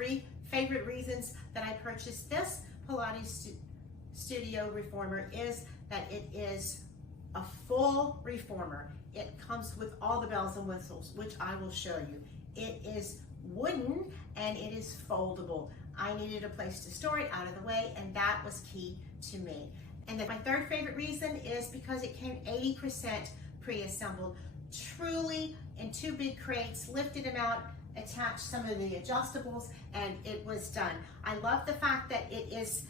3 favorite reasons that I purchased this Pilates Studio Reformer is that it is a full reformer. It comes with all the bells and whistles, which I will show you. It is wooden and it is foldable. I needed a place to store it out of the way, and that was key to me. And then my 3rd favorite reason is because it came 80% pre-assembled, truly in 2 big crates, lifted them out, attached some of the adjustables, and it was done. I love the fact that it is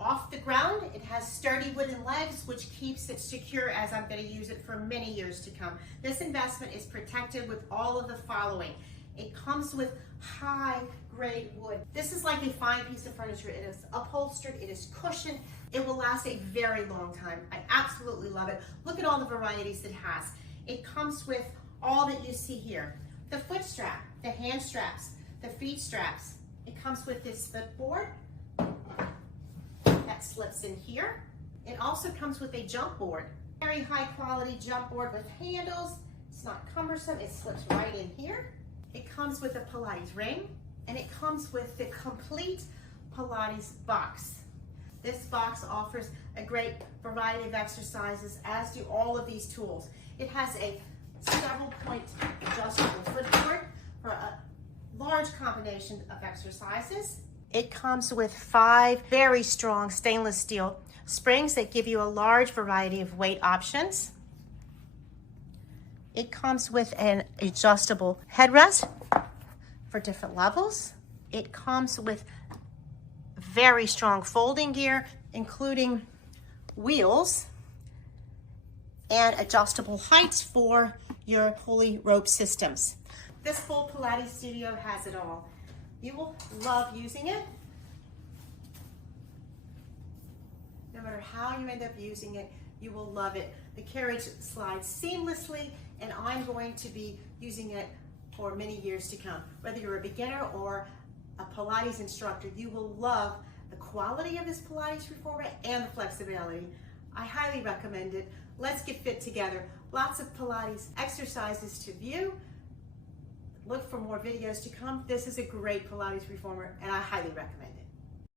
off the ground. It has sturdy wooden legs, which keeps it secure as I'm going to use it for many years to come. This investment is protected with all of the following. It comes with high grade wood. This is like a fine piece of furniture. It is upholstered, it is cushioned. It will last a very long time. I absolutely love it. Look at all the varieties it has. It comes with all that you see here. The foot strap, the hand straps, the feet straps. It comes with this footboard that slips in here. It also comes with a jump board. Very high quality jump board with handles. It's not cumbersome, it slips right in here. It comes with a Pilates ring, and it comes with the complete Pilates box. This box offers a great variety of exercises, as do all of these tools. It has a several point adjustable footboard for a large combination of exercises. It comes with 5 very strong stainless steel springs that give you a large variety of weight options. It comes with an adjustable headrest for different levels. It comes with very strong folding gear, including wheels and adjustable heights for your pulley rope systems. This full Pilates Studio has it all. You will love using it. No matter how you end up using it, you will love it. The carriage slides seamlessly, and I'm going to be using it for many years to come. Whether you're a beginner or a Pilates instructor, you will love the quality of this Pilates reformer and the flexibility. I highly recommend it. Let's get fit together. Lots of Pilates exercises to view. Look for more videos to come. This is a great Pilates reformer, and I highly recommend it.